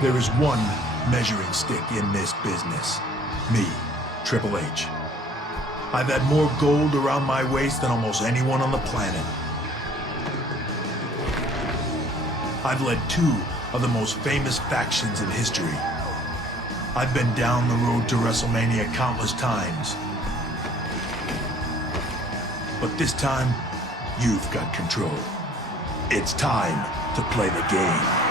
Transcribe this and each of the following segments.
There is one measuring stick in this business. Me, Triple H. I've had more gold around my waist than almost anyone on the planet. I've led two of the most famous factions in history. I've been down the road to WrestleMania countless times. But this time, you've got control. It's time to play the game.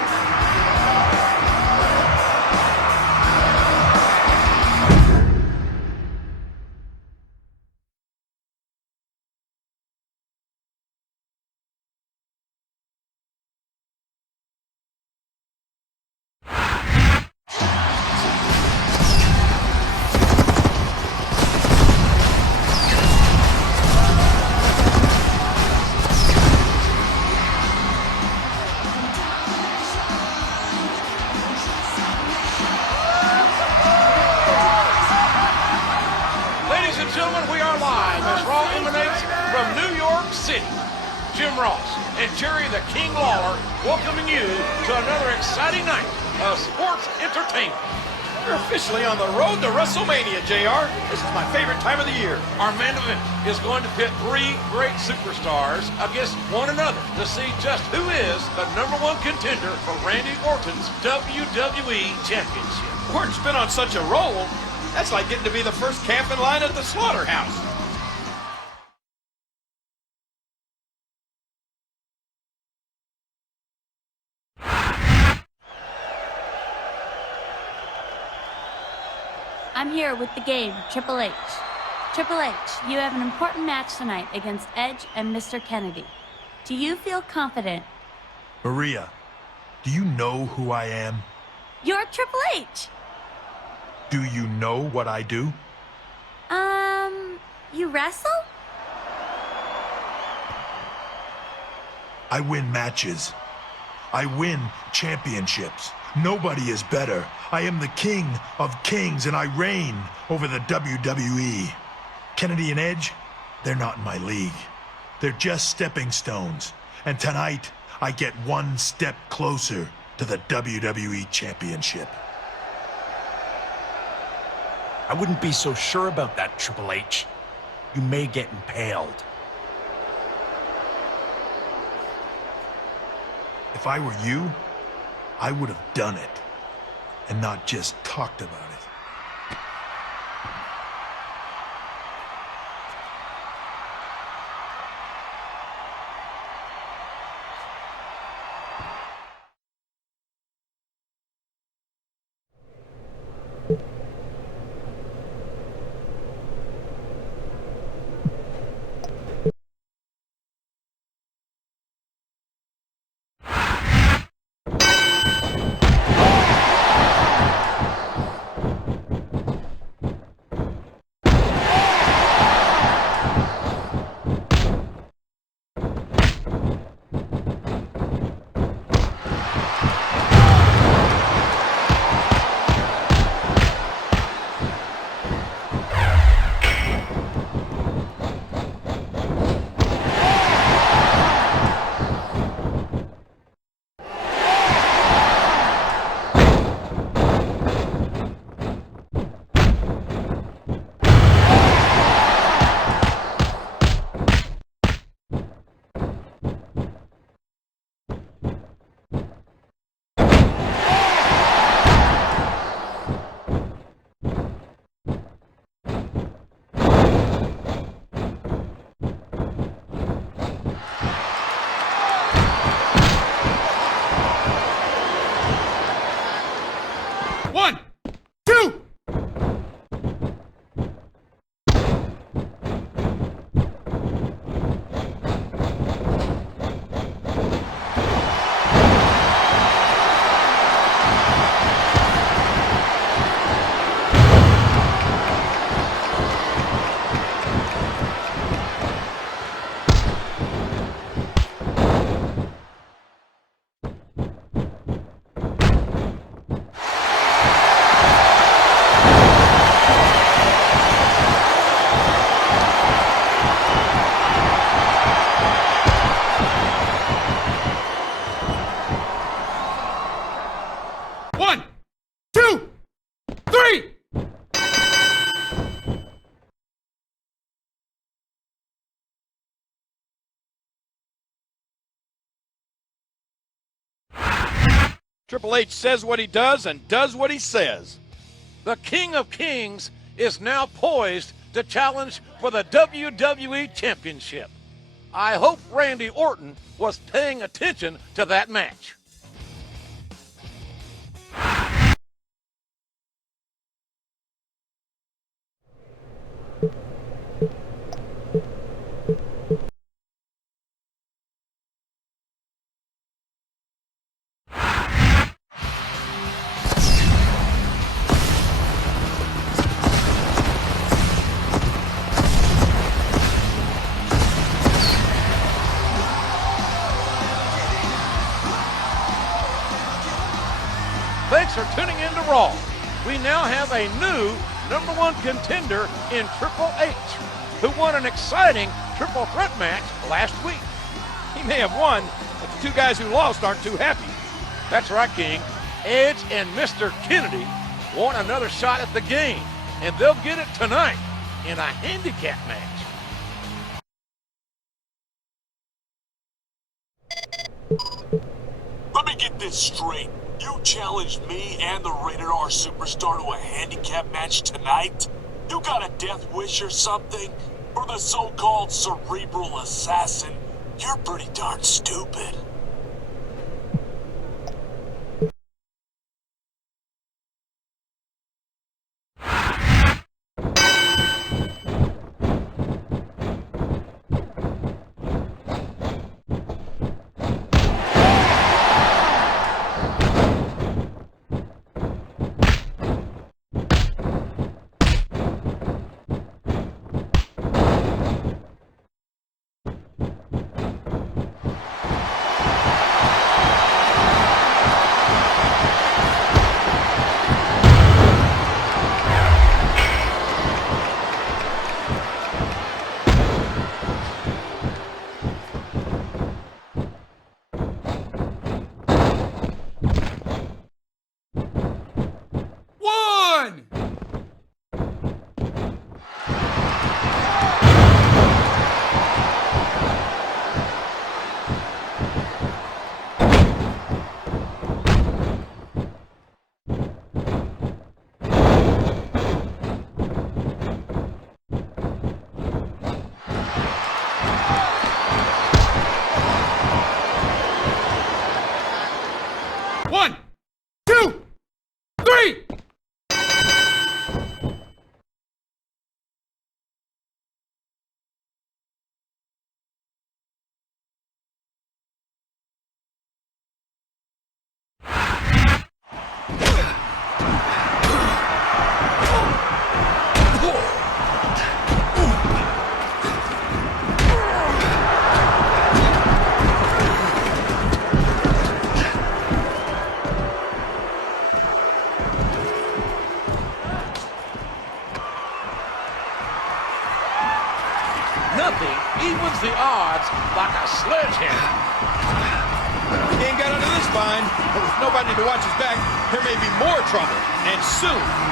Jim Ross and Jerry the King Lawler welcoming you to another exciting night of sports entertainment. We're officially on the road to WrestleMania, JR. This is my favorite time of the year. Our main event is going to pit three great superstars against one another to see just who is the #1 contender for Randy Orton's WWE Championship. Orton's been on such a roll, that's like getting to be the first calf in line at the slaughterhouse. I'm here with the game, Triple H. Triple H, you have an important match tonight against Edge and Mr. Kennedy. Do you feel confident? Maria, do you know who I am? You're Triple H! Do you know what I do? You wrestle? I win matches. I win championships. Nobody is better. I am the king of kings, and I reign over the WWE. Kennedy and Edge, they're not in my league. They're just stepping stones. And tonight, I get one step closer to the WWE Championship. I wouldn't be so sure about that, Triple H. You may get impaled. If I were you, I would have done it, and not just talked about it. Triple H says what he does and does what he says. The King of Kings is now poised to challenge for the WWE Championship. I hope Randy Orton was paying attention to that match. Thanks for tuning in to Raw. We now have a new #1 contender in Triple H, who won an exciting triple threat match last week. He may have won, but the two guys who lost aren't too happy. That's right, King. Edge and Mr. Kennedy want another shot at the game, and they'll get it tonight in a handicap match. Let me get this straight. You challenged me and the Rated R Superstar to a handicap match tonight? You got a death wish or something? For the so-called cerebral assassin, you're pretty darn stupid. One, two, three! Nothing evens the odds like a sledgehammer. He ain't got under this bind, but with nobody to watch his back, there may be more trouble, and soon.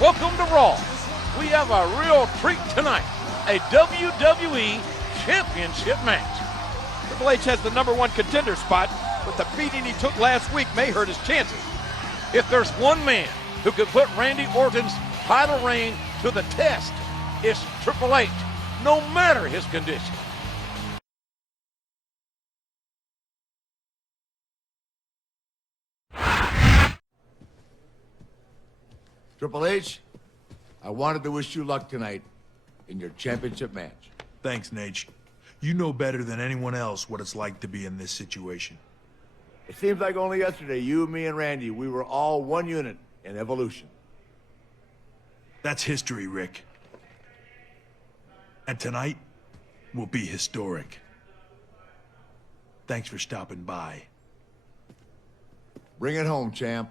Welcome to Raw. We have a real treat tonight, a WWE Championship match. Triple H has the #1 contender spot, but the beating he took last week may hurt his chances. If there's one man who could put Randy Orton's title reign to the test, it's Triple H, no matter his condition. Triple H, I wanted to wish you luck tonight in your championship match. Thanks, Nate. You know better than anyone else what it's like to be in this situation. It seems like only yesterday, you, me, and Randy, we were all one unit in Evolution. That's history, Rick. And tonight, will be historic. Thanks for stopping by. Bring it home, champ.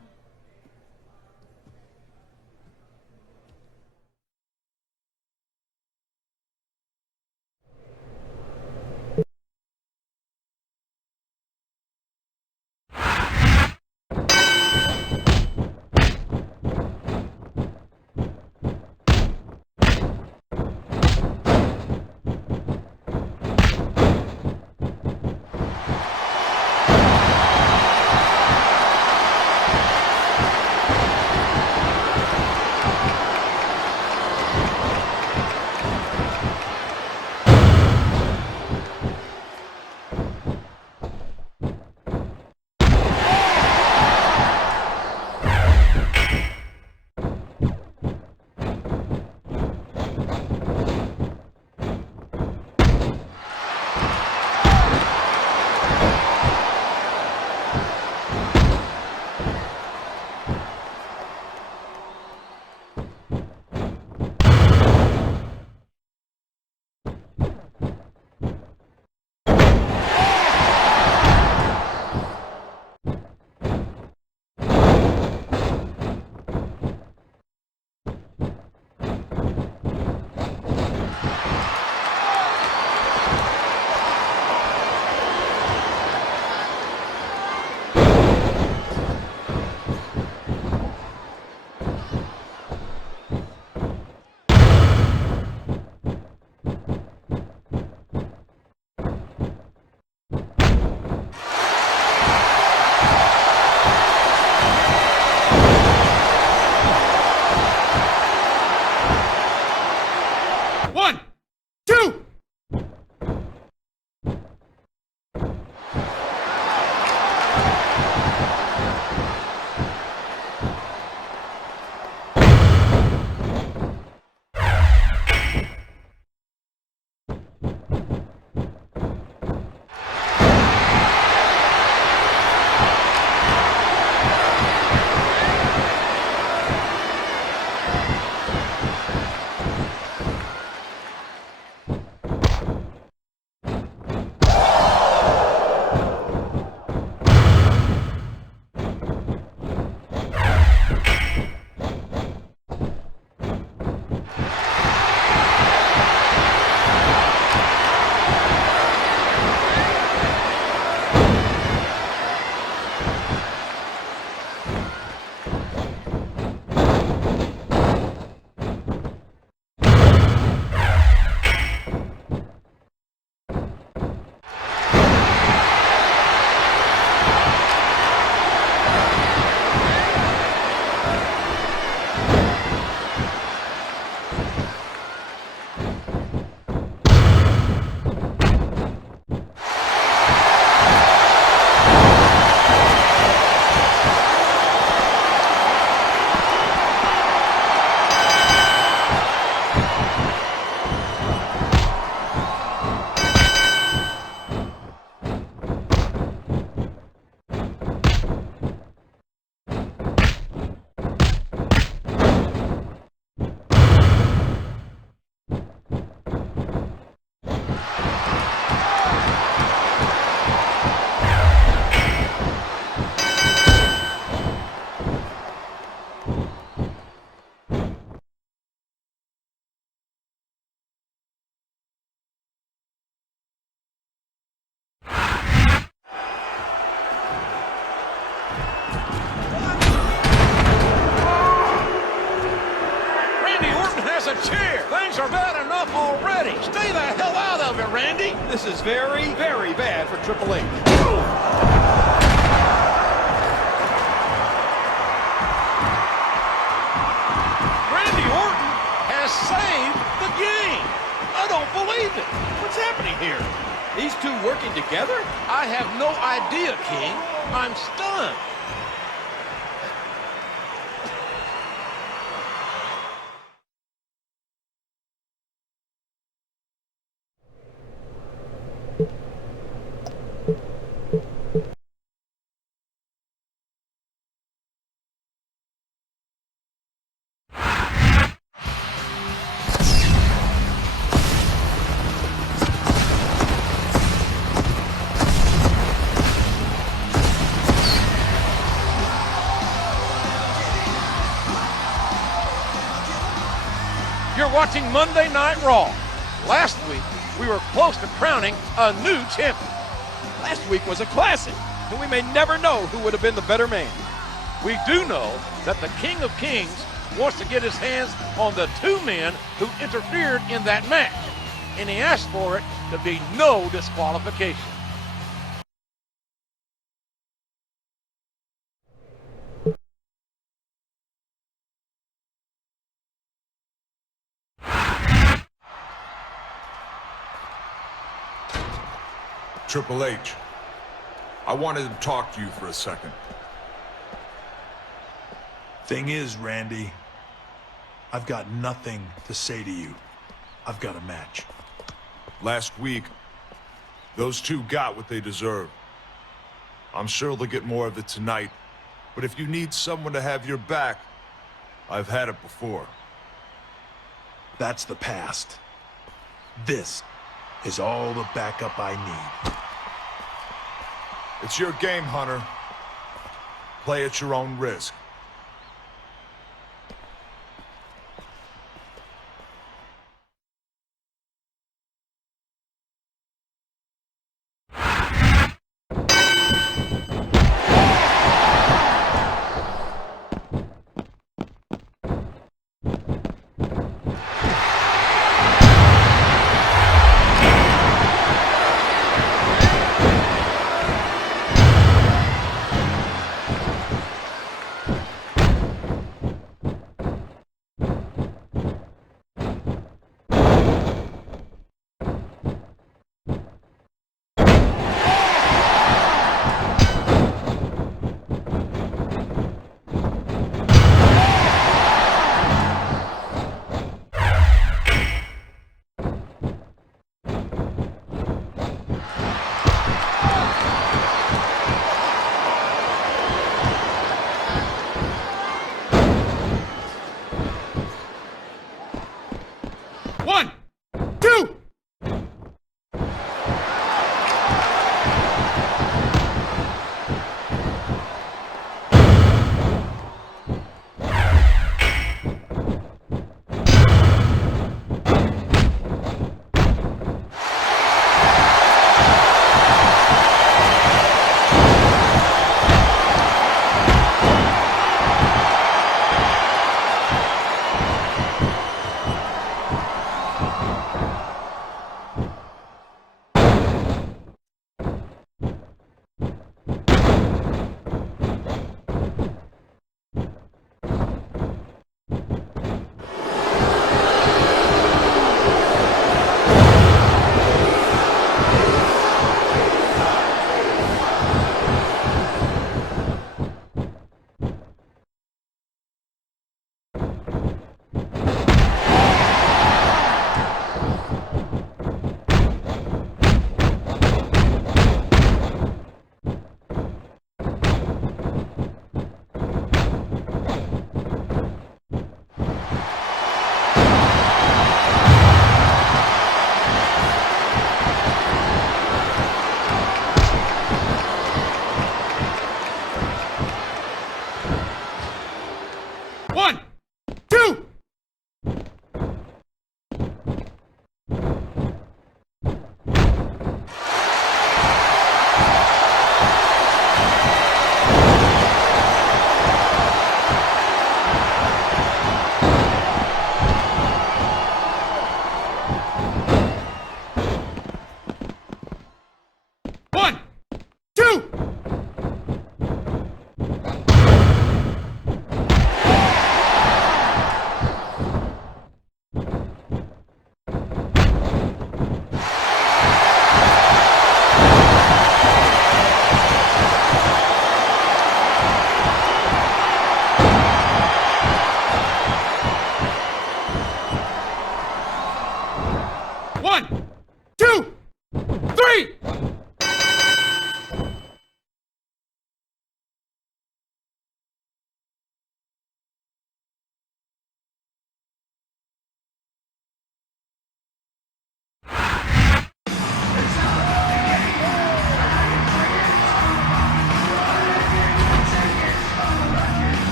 are bad enough already. Stay the hell out of it, Randy. This is very, very bad for Triple H. Randy Orton has saved the game. I don't believe it. What's happening here? These two working together? I have no idea, King. I'm stunned. You're watching Monday Night Raw. Last week, we were close to crowning a new champion. Last week was a classic, and we may never know who would have been the better man. We do know that the King of Kings wants to get his hands on the two men who interfered in that match, and he asked for it to be no disqualification. Triple H, I wanted to talk to you for a second. Thing is, Randy, I've got nothing to say to you. I've got a match. Last week, those two got what they deserve. I'm sure they'll get more of it tonight, but if you need someone to have your back, I've had it before. That's the past. This is all the backup I need. It's your game, Hunter. Play at your own risk. One, two.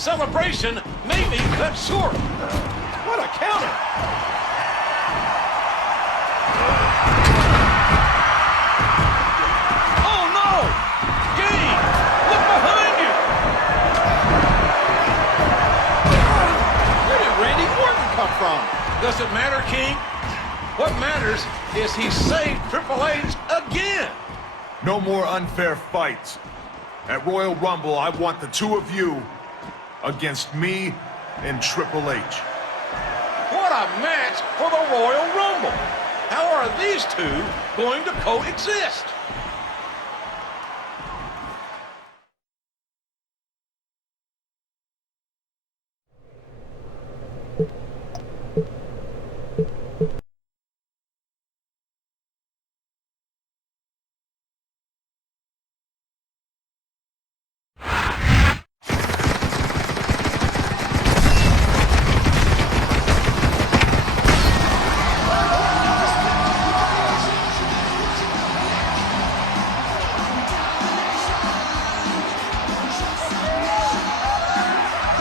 celebration may be cut short. What a counter! Oh no! Game! Look behind you! Where did Randy Orton come from? Does it matter, King? What matters is he saved Triple H again. No more unfair fights. At Royal Rumble, I want the two of you against me and Triple H. What a match for the Royal Rumble! How are these two going to coexist?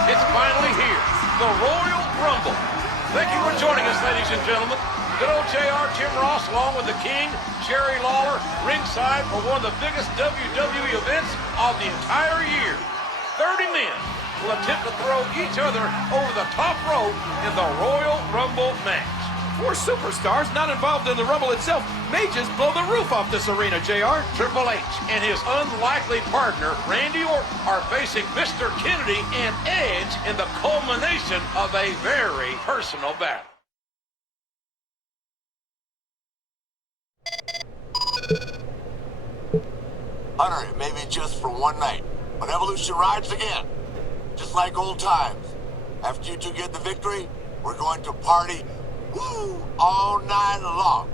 It's finally here, the Royal Rumble. Thank you for joining us, ladies and gentlemen. Good old JR, Jim Ross, along with the King, Jerry Lawler, ringside for one of the biggest WWE events of the entire year. 30 men will attempt to throw each other over the top rope in the Royal Rumble match. 4 superstars not involved in the Rumble itself may just blow the roof off this arena, JR. Triple H and his unlikely partner, Randy Orton, are facing Mr. Kennedy and Edge in the culmination of a very personal battle. Hunter, it may be just for one night, but Evolution rides again. Just like old times. After you two get the victory, we're going to party, woo, all night long.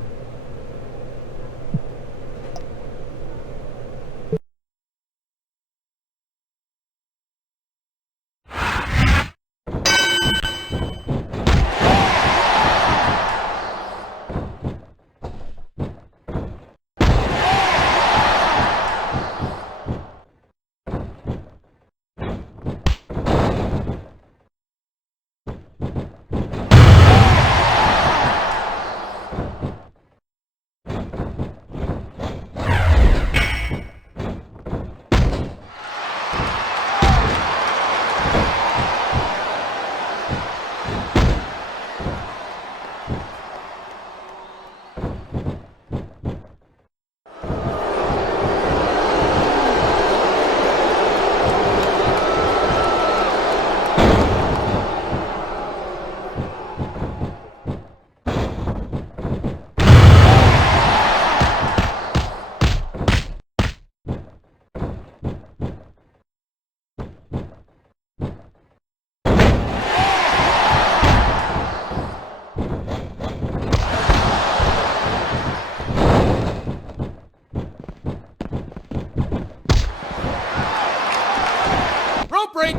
Rope break!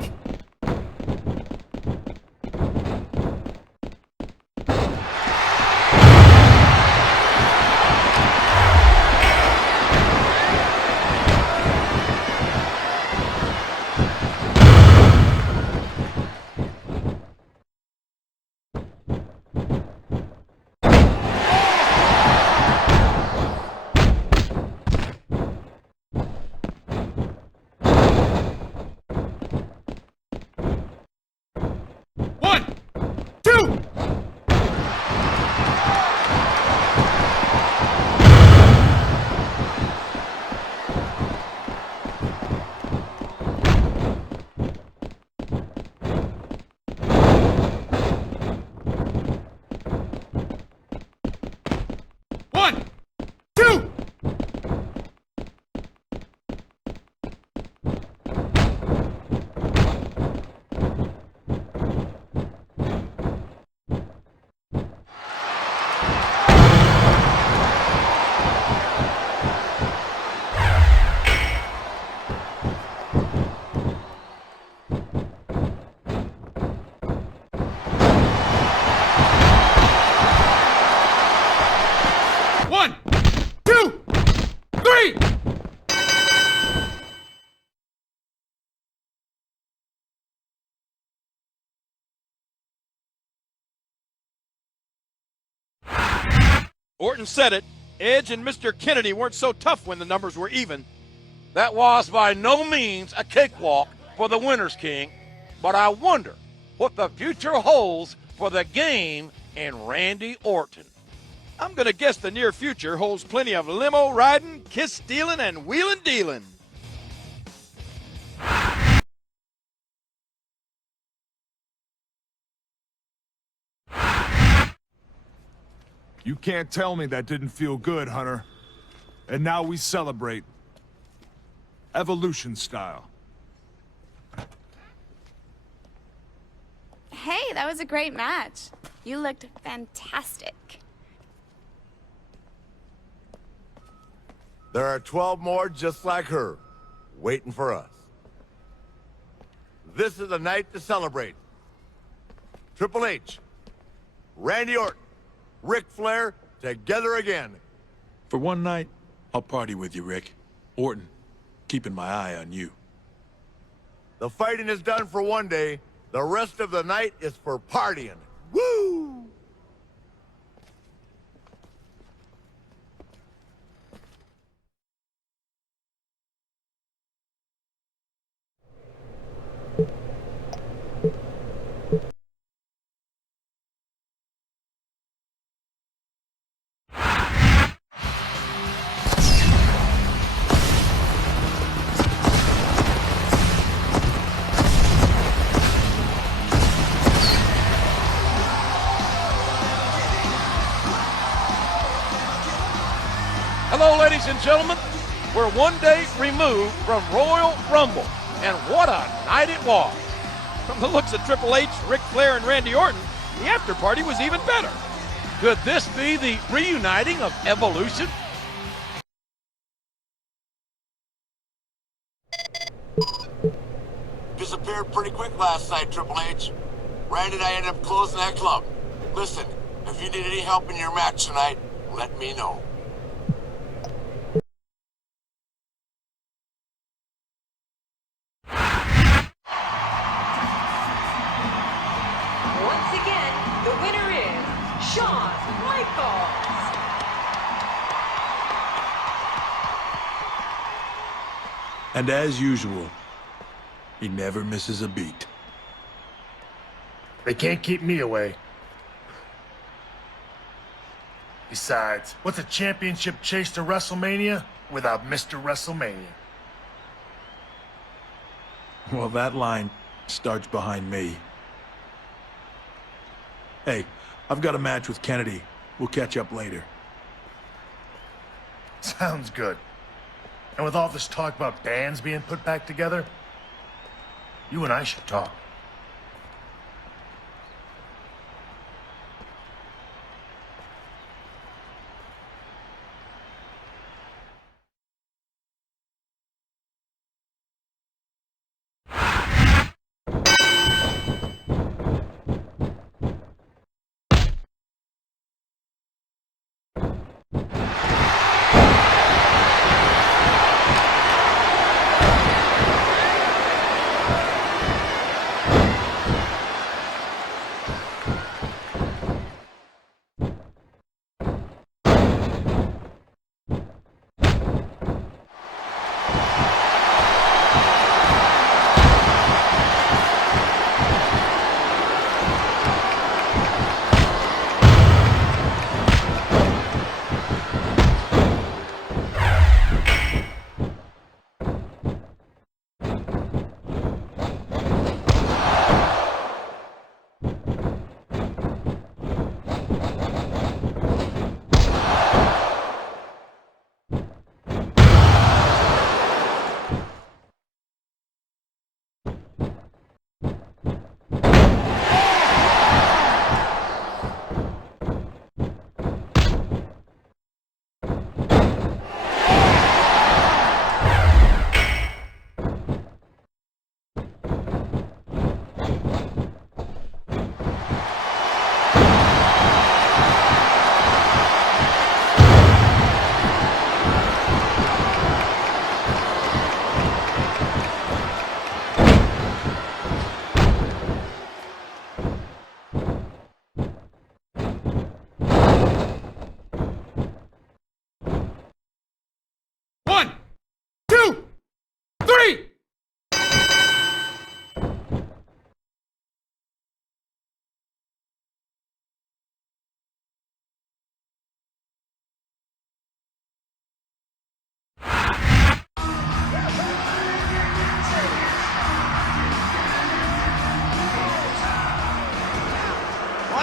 Orton said it. Edge and Mr. Kennedy weren't so tough when the numbers were even. That was by no means a cakewalk for the Winners King, but I wonder what the future holds for the game and Randy Orton. I'm going to guess the near future holds plenty of limo riding, kiss stealing, and wheeling dealing. You can't tell me that didn't feel good, Hunter. And now we celebrate. Evolution style. Hey, that was a great match. You looked fantastic. There are 12 more just like her, waiting for us. This is a night to celebrate. Triple H, Randy Orton, Ric Flair, together again. For one night, I'll party with you, Rick. Orton, keeping my eye on you. The fighting is done for one day. The rest of the night is for partying. Woo! Hello, ladies and gentlemen. We're one day removed from Royal Rumble, and what a night it was. From the looks of Triple H, Ric Flair, and Randy Orton, the after party was even better. Could this be the reuniting of Evolution? Disappeared pretty quick last night, Triple H. Randy and I ended up closing that club. Listen, if you need any help in your match tonight, let me know. Once again, the winner is Shawn Michaels. And as usual, he never misses a beat. They can't keep me away. Besides, what's a championship chase to WrestleMania without Mr. WrestleMania? Well, that line starts behind me. Hey, I've got a match with Kennedy. We'll catch up later. Sounds good. And with all this talk about bands being put back together, you and I should talk.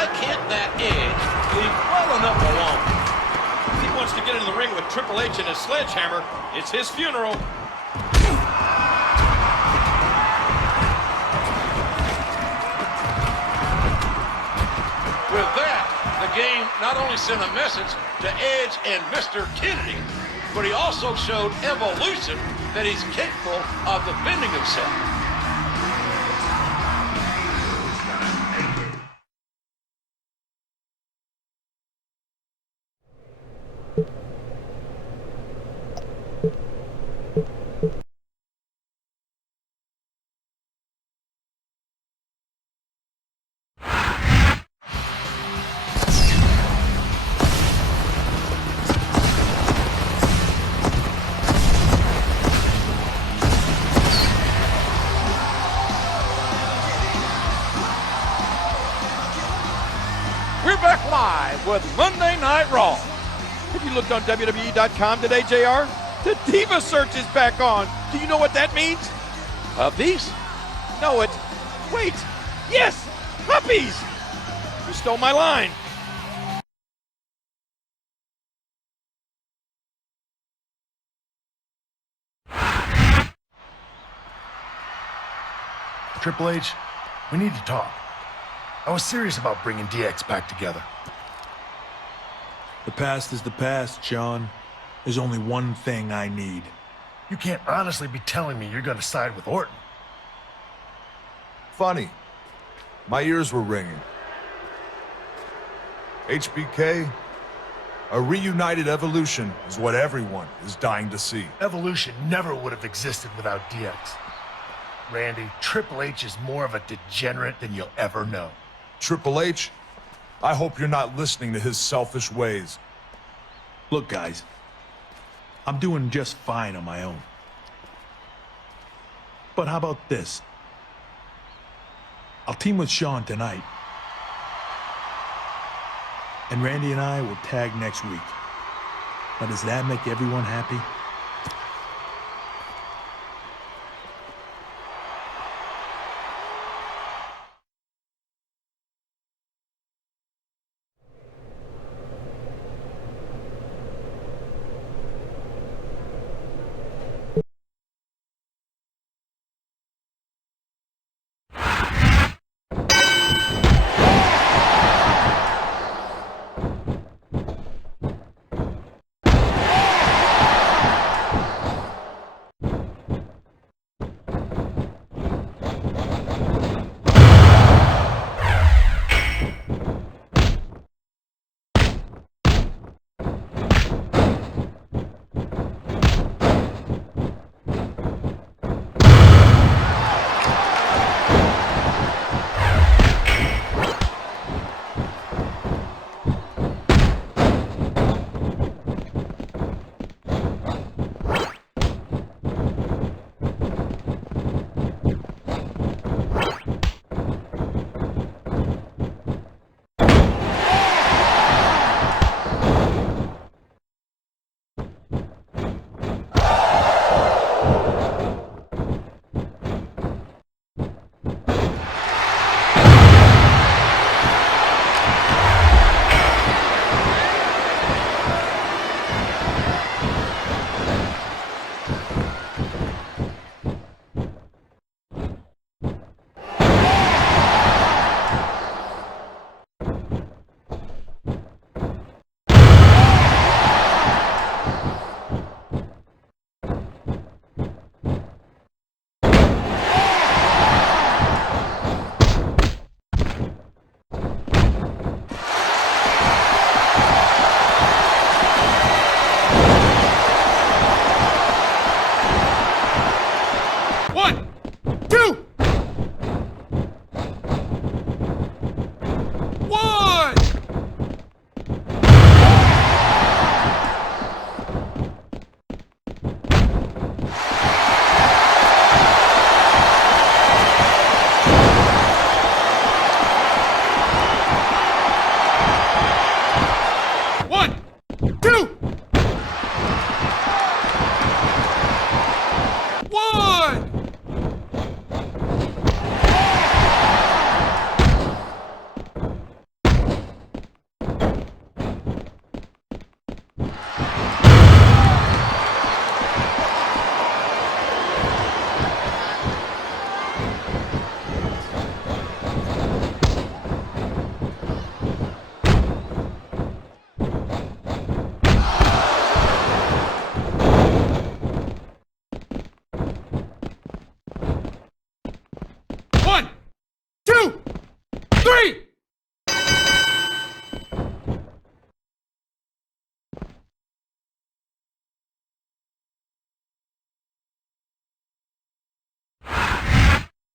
Why can't that Edge leave well enough alone? If he wants to get into the ring with Triple H and his sledgehammer, it's his funeral. With that, the game not only sent a message to Edge and Mr. Kennedy, but he also showed Evolution that he's capable of defending himself. We're back live with Monday Night Raw. Have you looked on WWE.com today, JR? The Diva Search is back on. Do you know what that means? Puppies? No, it. Wait. Yes! Puppies! You stole my line. Triple H, we need to talk. I was serious about bringing DX back together. The past is the past, Sean. There's only one thing I need. You can't honestly be telling me you're gonna side with Orton. Funny. My ears were ringing. HBK, a reunited Evolution is what everyone is dying to see. Evolution never would have existed without DX. Randy, Triple H is more of a degenerate than you'll ever know. Triple H, I hope you're not listening to his selfish ways. Look, guys, I'm doing just fine on my own. But how about this? I'll team with Sean tonight. And Randy and I will tag next week. Now, does that make everyone happy?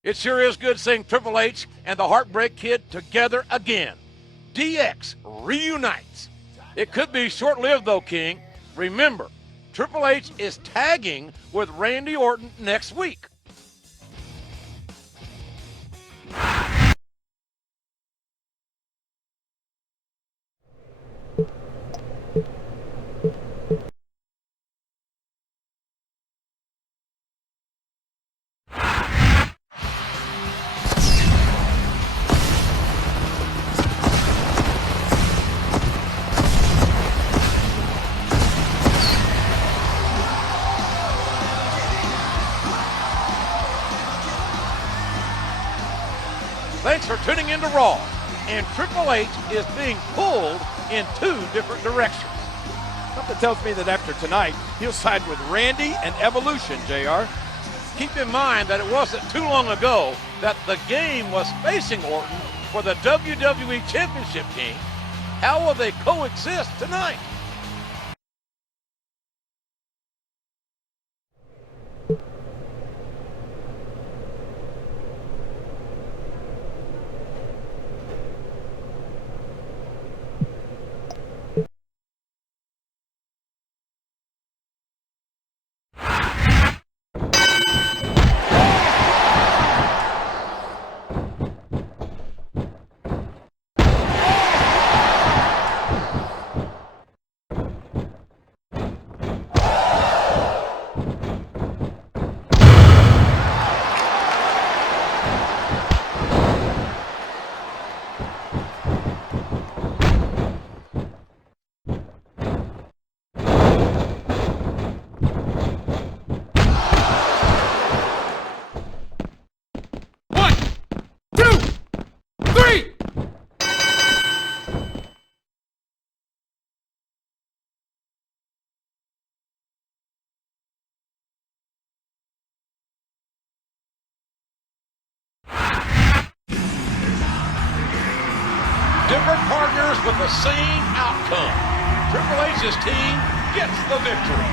It sure is good seeing Triple H and the Heartbreak Kid together again. DX reunites. It could be short-lived though, King. Remember, Triple H is tagging with Randy Orton next week. Thanks for tuning in to Raw. And Triple H is being pulled in two different directions. Something tells me that after tonight, he'll side with Randy and Evolution, JR. Keep in mind that it wasn't too long ago that the game was facing Orton for the WWE Championship, King. How will they coexist tonight? Different partners with the same outcome. Triple H's team gets the victory.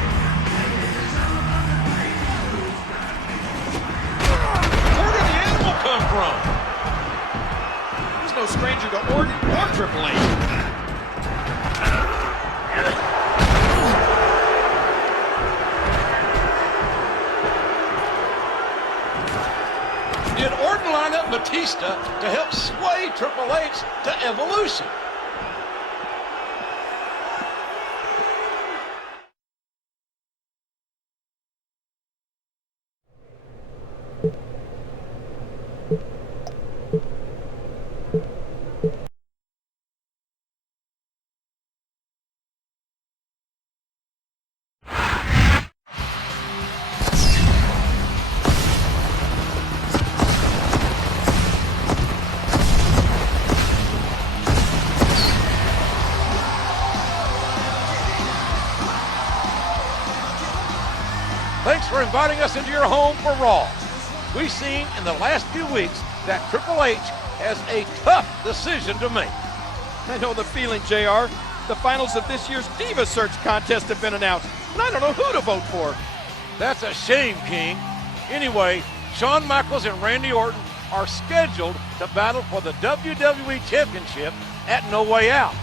Where did the animal come from? He's no stranger to Orton or Triple H. Did Orton line up Batista to help sway Triple H to Evolution? Thanks for inviting us into your home for Raw. We've seen in the last few weeks that Triple H has a tough decision to make. I know the feeling, JR. The finals of this year's Diva Search contest have been announced, and I don't know who to vote for. That's a shame, King. Anyway, Shawn Michaels and Randy Orton are scheduled to battle for the WWE Championship at No Way Out,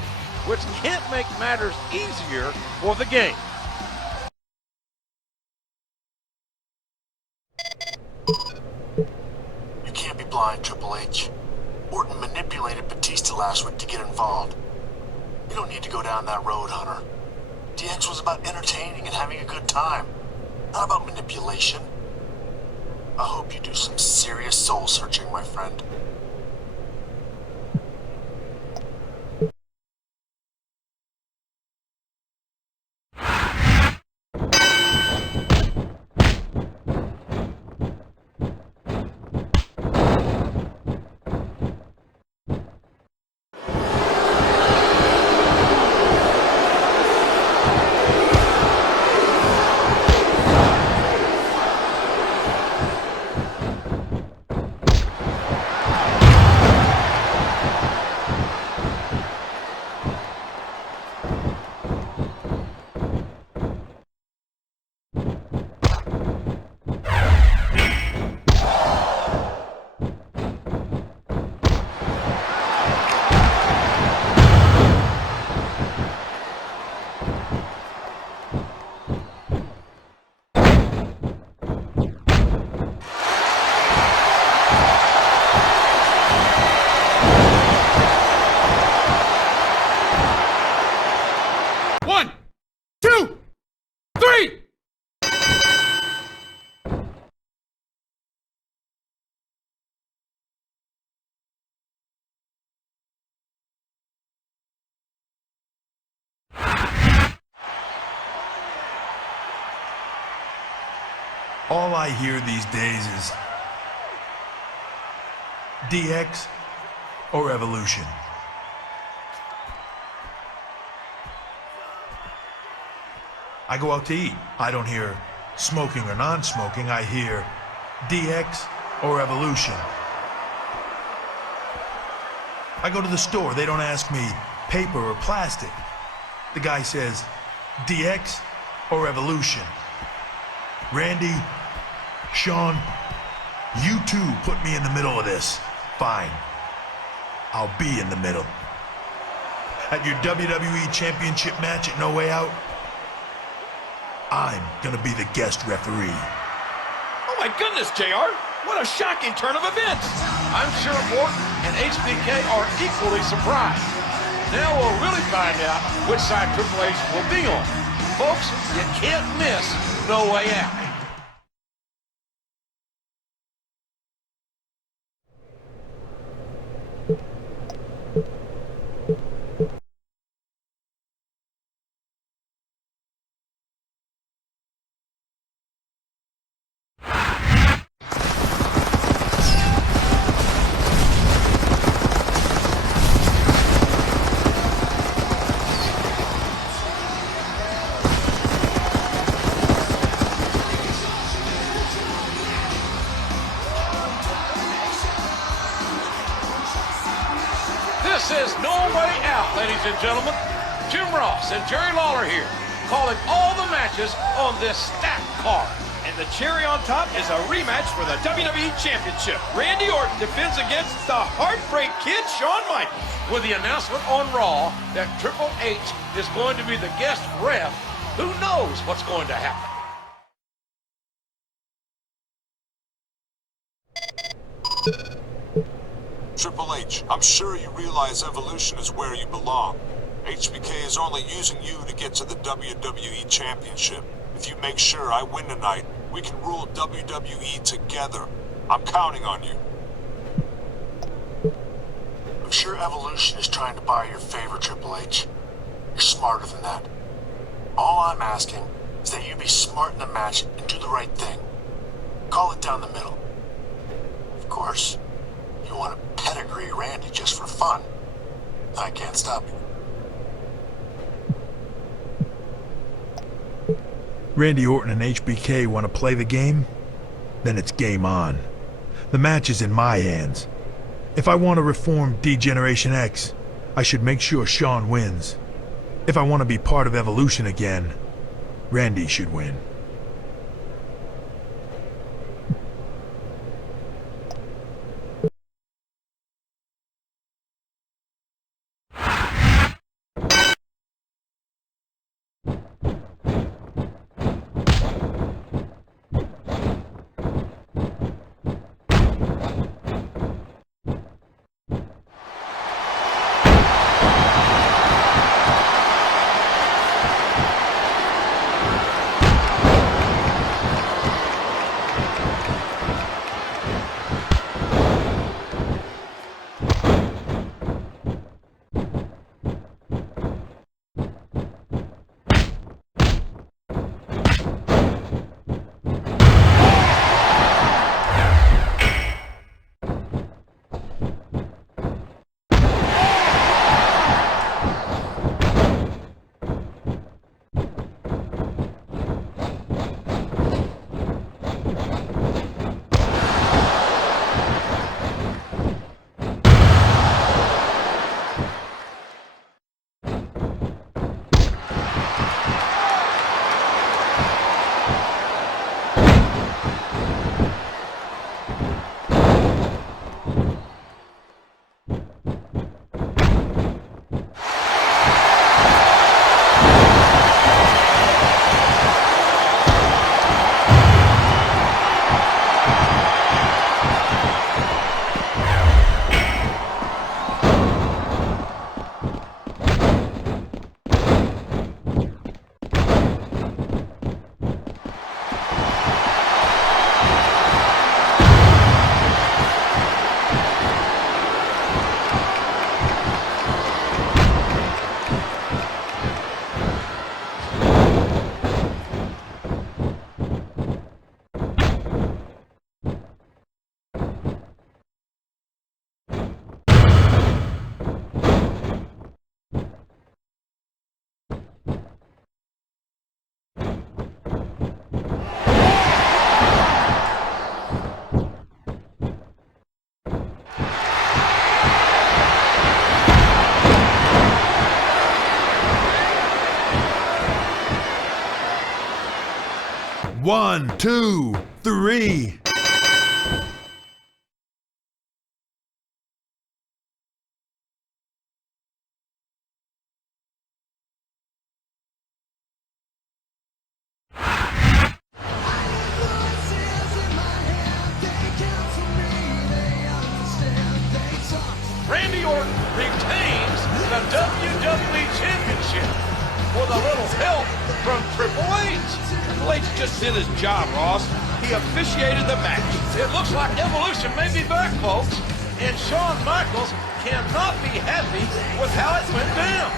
which can't make matters easier for the game. You can't be blind, Triple H. Orton manipulated Batista last week to get involved. You don't need to go down that road, Hunter. DX was about entertaining and having a good time, not about manipulation. I hope you do some serious soul searching, my friend. All I hear these days is DX or Evolution. I go out to eat. I don't hear smoking or non-smoking. I hear DX or Evolution. I go to the store. They don't ask me paper or plastic. The guy says DX or Evolution. Randy, Sean, you two put me in the middle of this. Fine. I'll be in the middle. At your WWE Championship match at No Way Out, I'm gonna be the guest referee. Oh my goodness, JR! What a shocking turn of events! I'm sure Orton and HBK are equally surprised. Now we'll really find out which side Triple H will be on. Folks, you can't miss No Way Out. This is No Way Out, ladies and gentlemen. Jim Ross and Jerry Lawler here, calling all the matches on this stacked card. And the cherry on top is a rematch for the WWE Championship. Randy Orton defends against the Heartbreak Kid, Shawn Michaels. With the announcement on Raw that Triple H is going to be the guest ref, who knows what's going to happen? Triple H, I'm sure you realize Evolution is where you belong. HBK is only using you to get to the WWE Championship. If you make sure I win tonight, we can rule WWE together. I'm counting on you. I'm sure Evolution is trying to buy your favor, Triple H. You're smarter than that. All I'm asking is that you be smart in the match and do the right thing. Call it down the middle. Of course, you want to pedigree Randy just for fun. I can't stop you. Randy Orton and HBK want to play the game? Then it's game on. The match is in my hands. If I want to reform D-Generation X, I should make sure Sean wins. If I want to be part of Evolution again, Randy should win. 1, 2, 3. Randy Orton retains the WWE Championship with a little help from Triple H. Triple H just did his job, Ross. He officiated the match. It looks like Evolution may be back, folks, and Shawn Michaels cannot be happy with how it went down.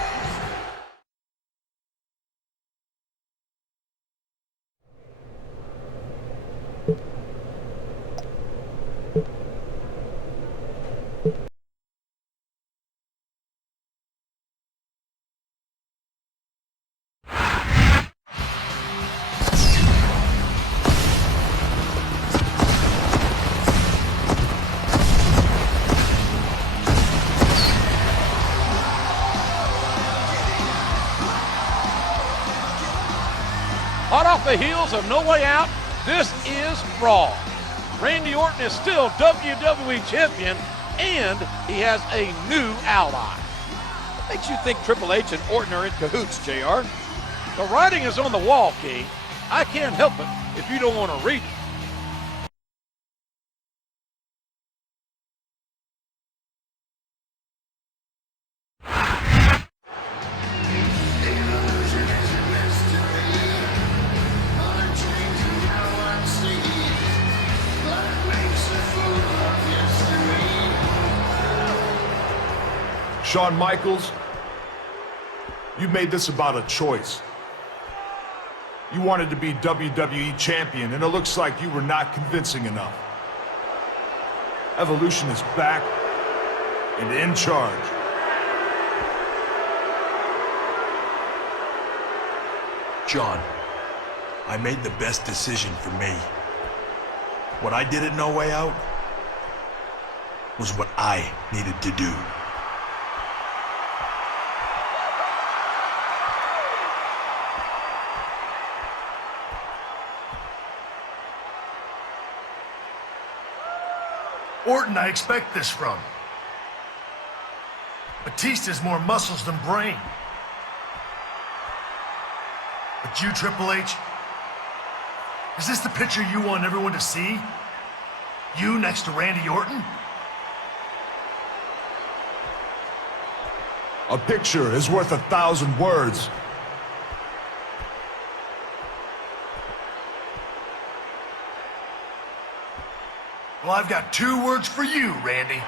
Hot off the heels of No Way Out, this is Raw. Randy Orton is still WWE Champion, and he has a new ally. What makes you think Triple H and Orton are in cahoots, JR? The writing is on the wall, King. I can't help it if you don't want to read it. Shawn Michaels, you made this about a choice. You wanted to be WWE Champion, and it looks like you were not convincing enough. Evolution is back and in charge. John, I made the best decision for me. What I did at No Way Out was what I needed to do. Orton, I expect this from. Batista's more muscles than brain. But you, Triple H, is this the picture you want everyone to see? You next to Randy Orton? A picture is worth 1,000 words. Well, I've got 2 words for you, Randy.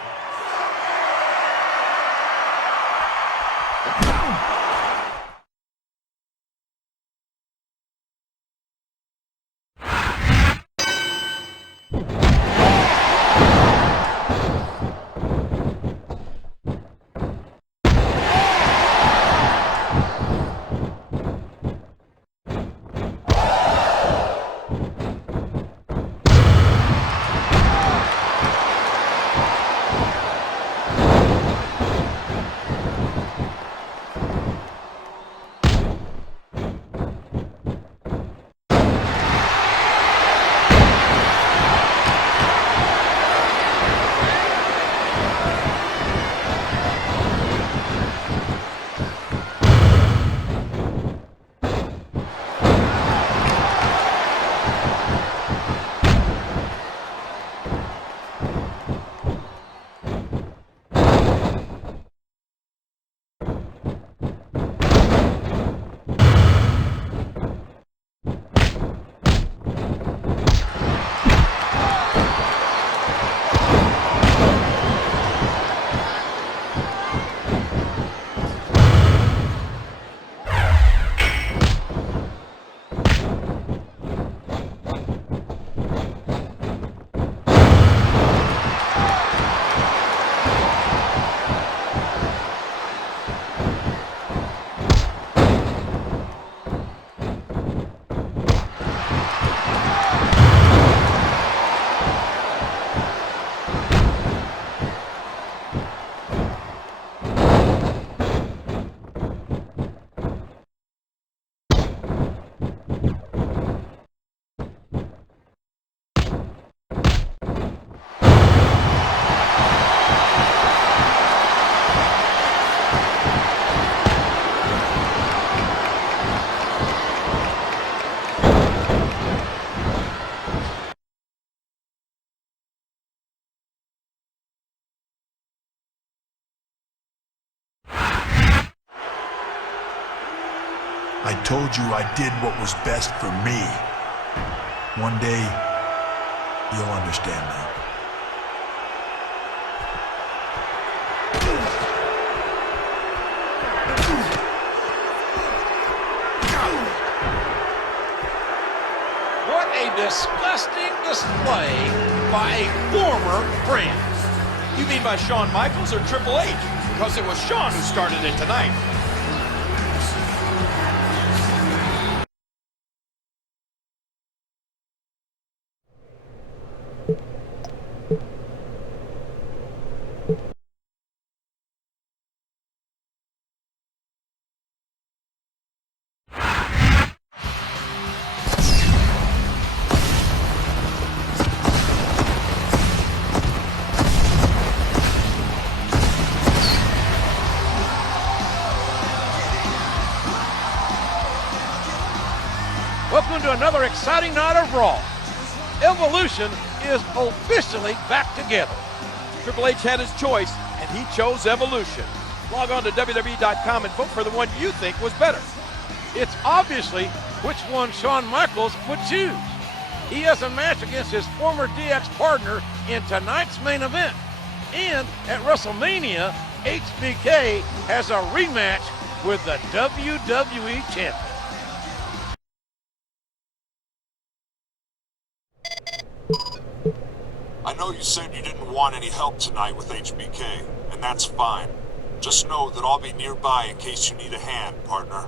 I told you I did what was best for me. One day, you'll understand that. What a disgusting display by a former friend. You mean by Shawn Michaels or Triple H? Because it was Shawn who started it tonight. Welcome to another exciting night of Raw. Evolution is officially back together. Triple H had his choice, and he chose Evolution. Log on to WWE.com and vote for the one you think was better. It's obviously which one Shawn Michaels would choose. He has a match against his former DX partner in tonight's main event. And at WrestleMania, HBK has a rematch with the WWE Champion. I know you said you didn't want any help tonight with HBK, and that's fine. Just know that I'll be nearby in case you need a hand, partner.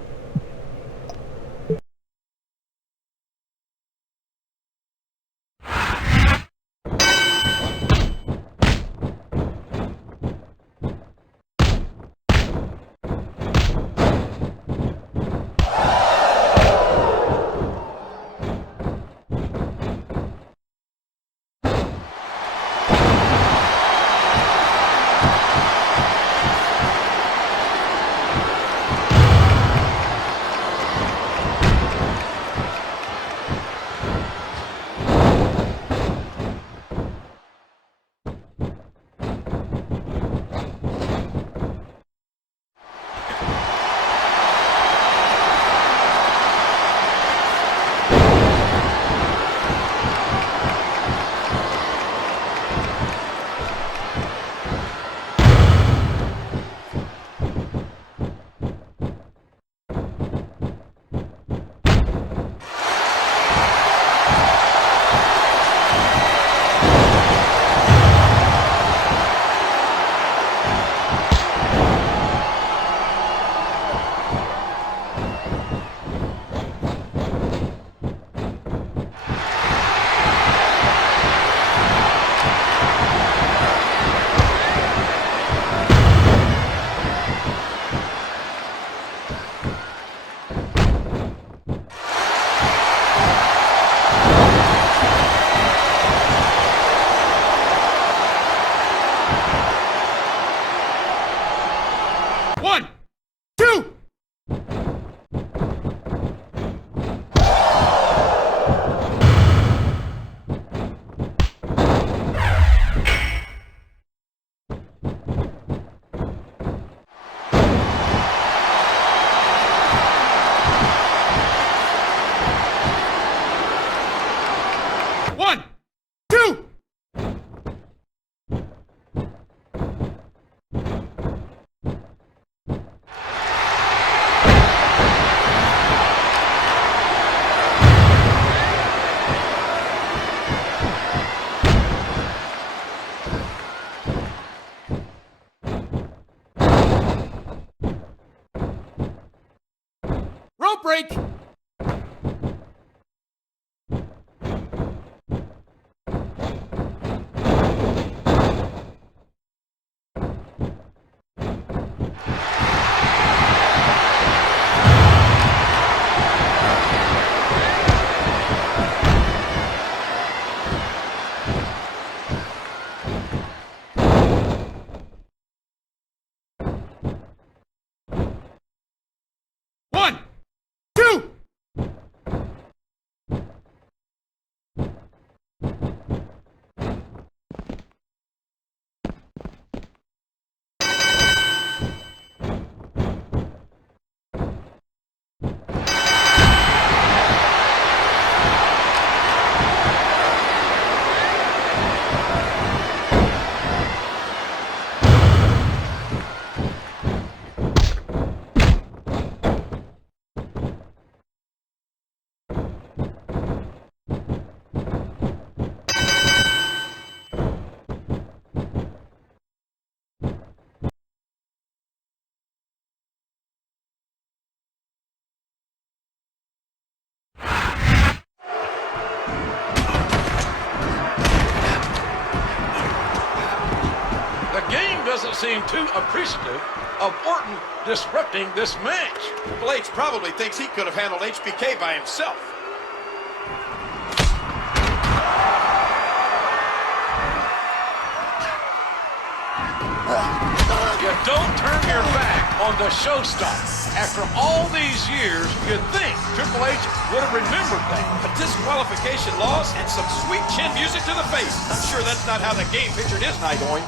Rope break! One, two! seem too appreciative of Orton disrupting this match. Triple H probably thinks he could have handled HBK by himself. You don't turn your back on the showstopper. After all these years, you'd think Triple H would have remembered that. A disqualification loss and some sweet chin music to the face. I'm sure that's not how the game pictured his night going.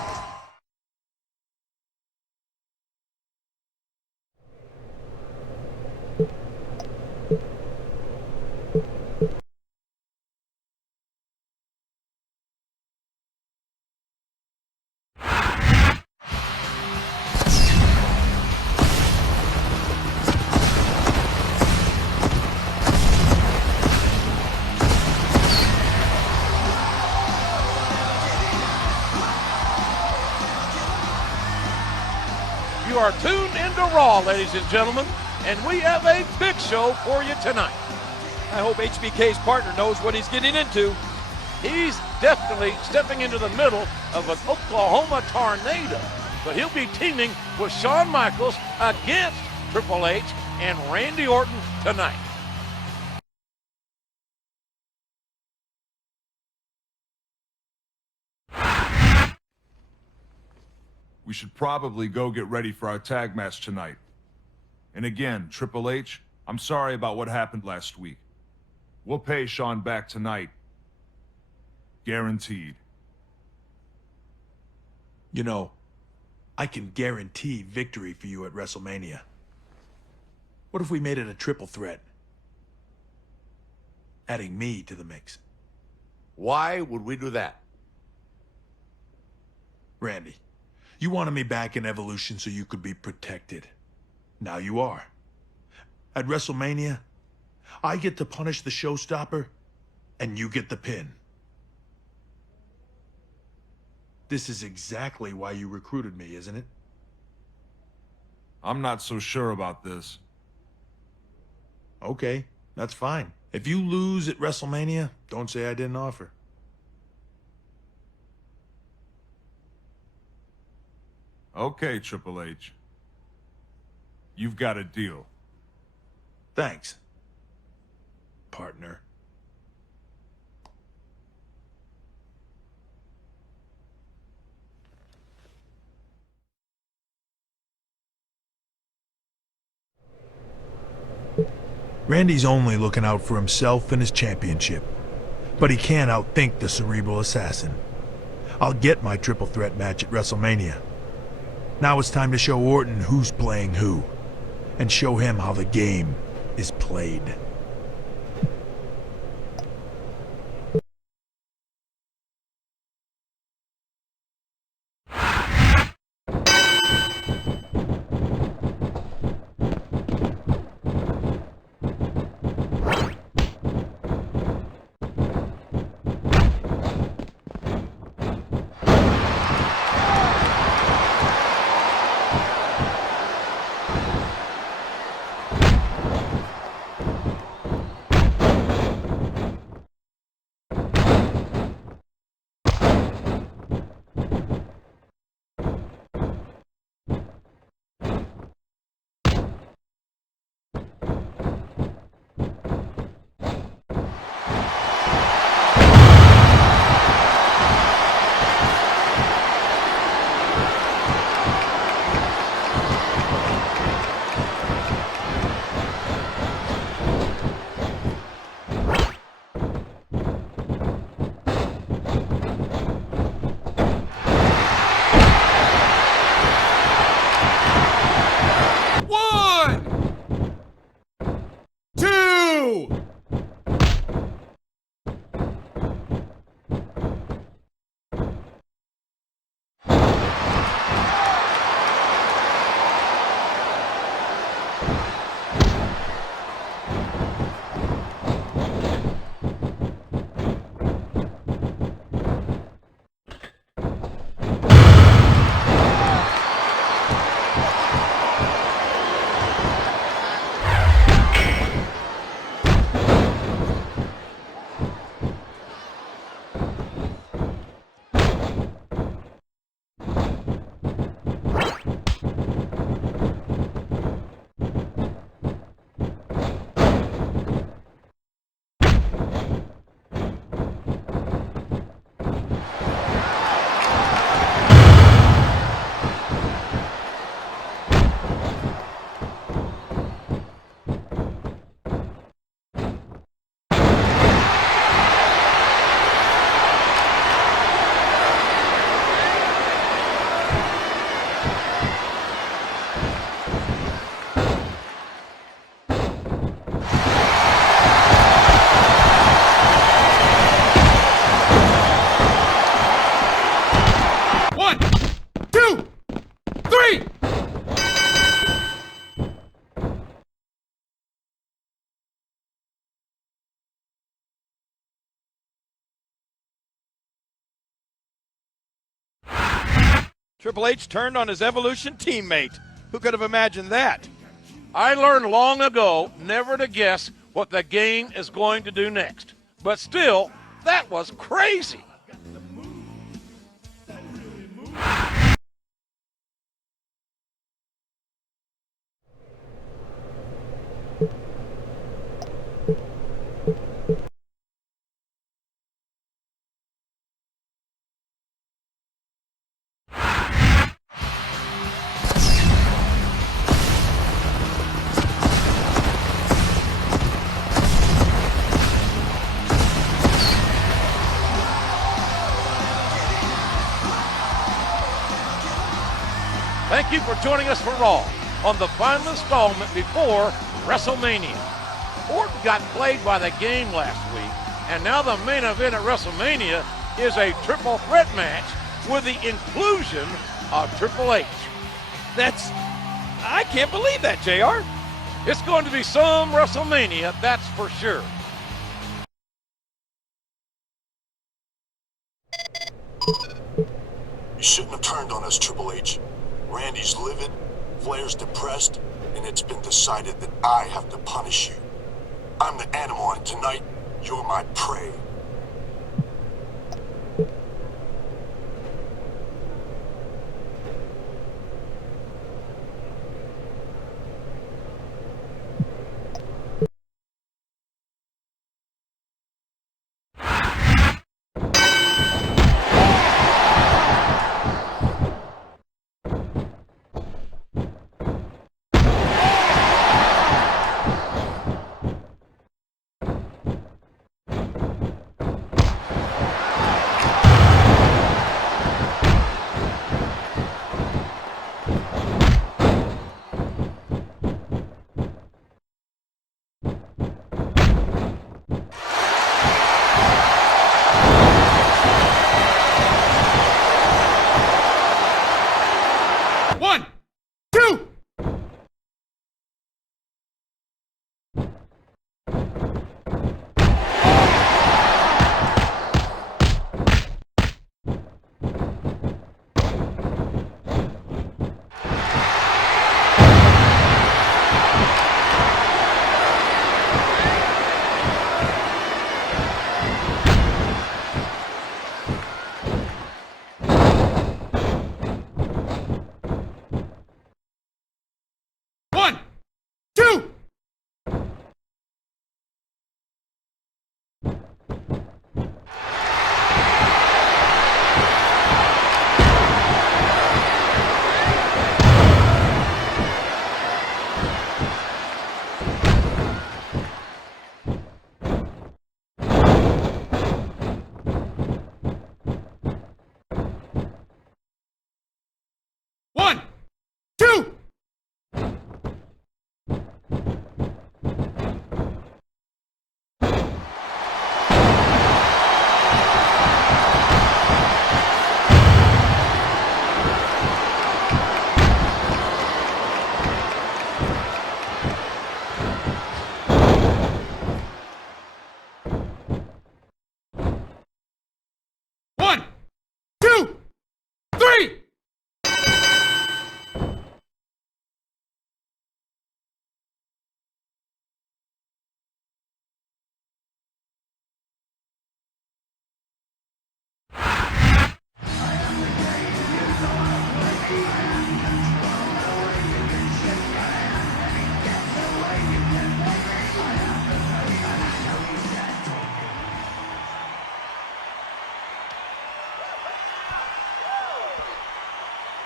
You are tuned into Raw, ladies and gentlemen, and we have a big show for you tonight. I hope HBK's partner knows what he's getting into. He's definitely stepping into the middle of an Oklahoma tornado, but he'll be teaming with Shawn Michaels against Triple H and Randy Orton tonight. We should probably go get ready for our tag match tonight. And again, Triple H, I'm sorry about what happened last week. We'll pay Shawn back tonight. Guaranteed. You know, I can guarantee victory for you at WrestleMania. What if we made it a triple threat? Adding me to the mix. Why would we do that? Randy, you wanted me back in Evolution so you could be protected. Now you are. At WrestleMania, I get to punish the showstopper, and you get the pin. This is exactly why you recruited me, isn't it? I'm not so sure about this. Okay, that's fine. If you lose at WrestleMania, don't say I didn't offer. Okay, Triple H. You've got a deal. Thanks, partner. Randy's only looking out for himself and his championship, but he can't outthink the cerebral assassin. I'll get my triple threat match at WrestleMania. Now it's time to show Orton who's playing who, and show him how the game is played. Triple H turned on his Evolution teammate. Who could have imagined that? I learned long ago never to guess what the game is going to do next. But still, that was crazy. Thank you for joining us for Raw on the final installment before WrestleMania. Orton got played by the game last week, and now the main event at WrestleMania is a triple threat match with the inclusion of Triple H. I can't believe that, JR. It's going to be some WrestleMania, that's for sure. You shouldn't have turned on us, Triple H. Randy's livid, Flair's depressed, and it's been decided that I have to punish you. I'm the animal, and tonight, you're my prey.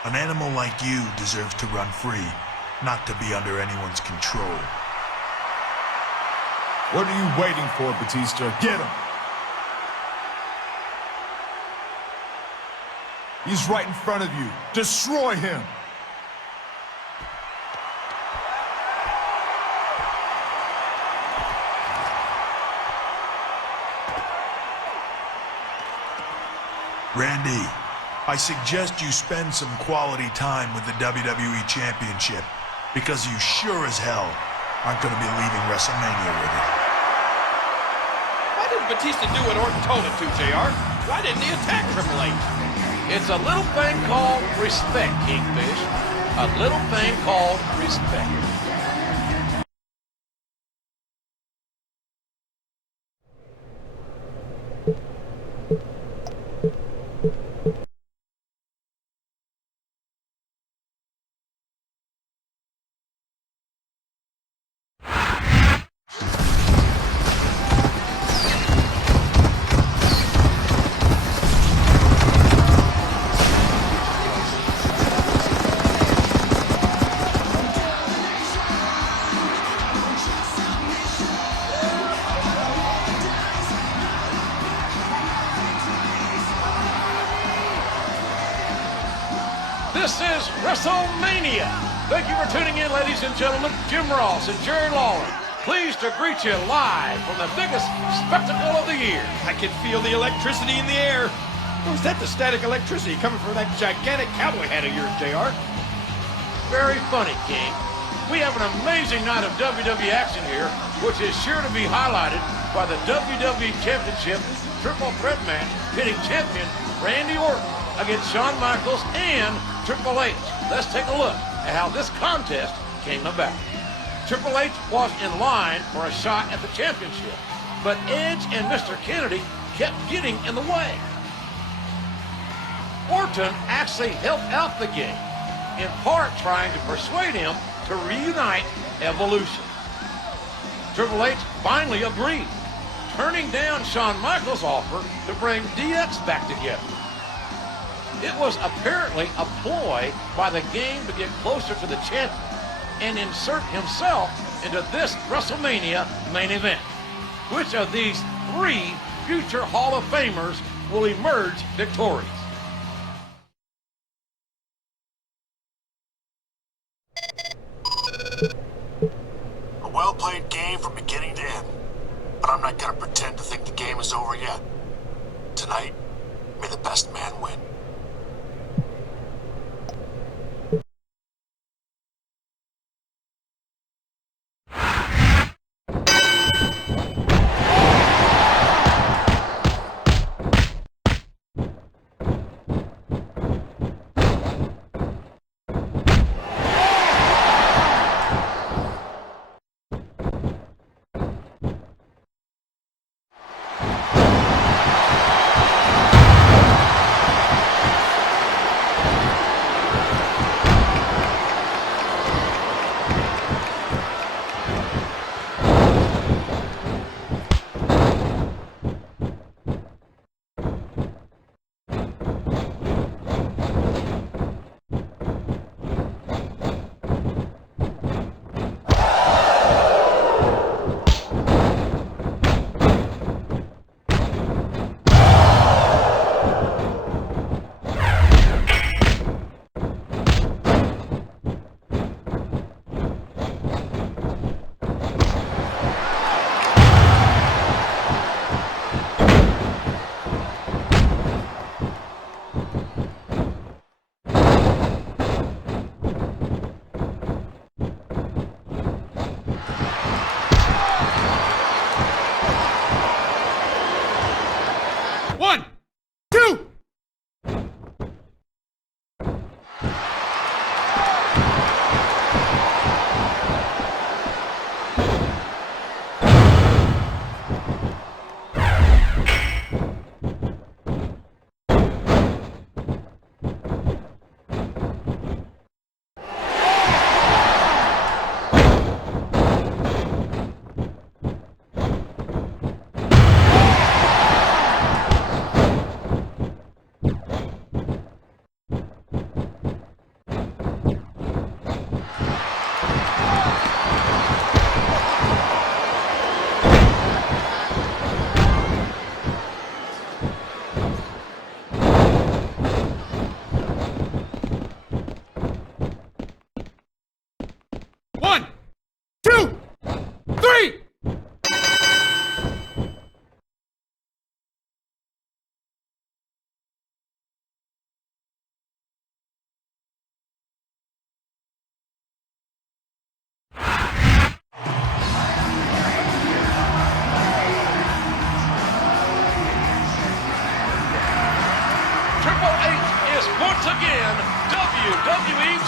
An animal like you deserves to run free, not to be under anyone's control. What are you waiting for, Batista? Get him! He's right in front of you. Destroy him! Randy, I suggest you spend some quality time with the WWE Championship, because you sure as hell aren't going to be leaving WrestleMania with it. Why didn't Batista do what Orton told him to, JR? Why didn't he attack Triple H? It's a little thing called respect, Kingfish. A little thing called respect. This is Wrestlemania. Thank you for tuning in, ladies and gentlemen. Jim Ross and Jerry Lawler, pleased to greet you live from the biggest spectacle of the year. I can feel the electricity in the air. Or is that the static electricity coming from that gigantic cowboy hat of yours, JR? Very funny, King. We have an amazing night of WWE action here, which is sure to be highlighted by the WWE Championship Triple Threat match pitting champion Randy Orton against Shawn Michaels and Triple H. Let's take a look at how this contest came about. Triple H was in line for a shot at the championship, but Edge and Mr. Kennedy kept getting in the way. Orton actually helped out the game, in part trying to persuade him to reunite Evolution. Triple H finally agreed, turning down Shawn Michaels' offer to bring DX back together. It was apparently a ploy by the game to get closer to the champion and insert himself into this WrestleMania main event. Which of these three future Hall of Famers will emerge victorious? A well-played game from beginning to end. But I'm not gonna pretend to think the game is over yet. Tonight, may the best man win.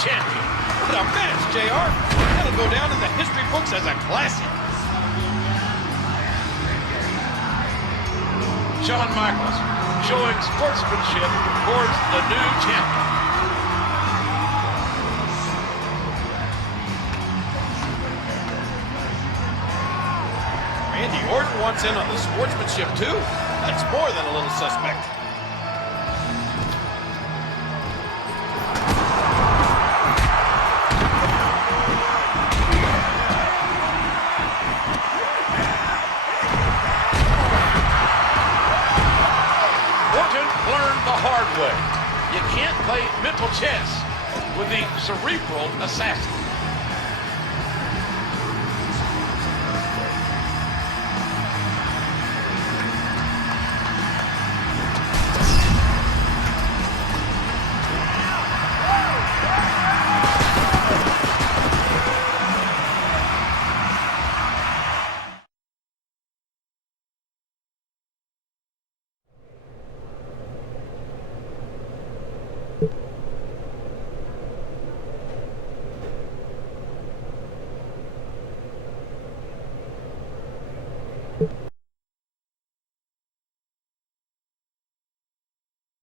champion. What a match, JR. That'll go down in the history books as a classic. Shawn Michaels showing sportsmanship towards the new champion. Randy Orton wants in on the sportsmanship, too. That's more than a little suspect. Orton learned the hard way. You can't play mental chess with the cerebral assassin.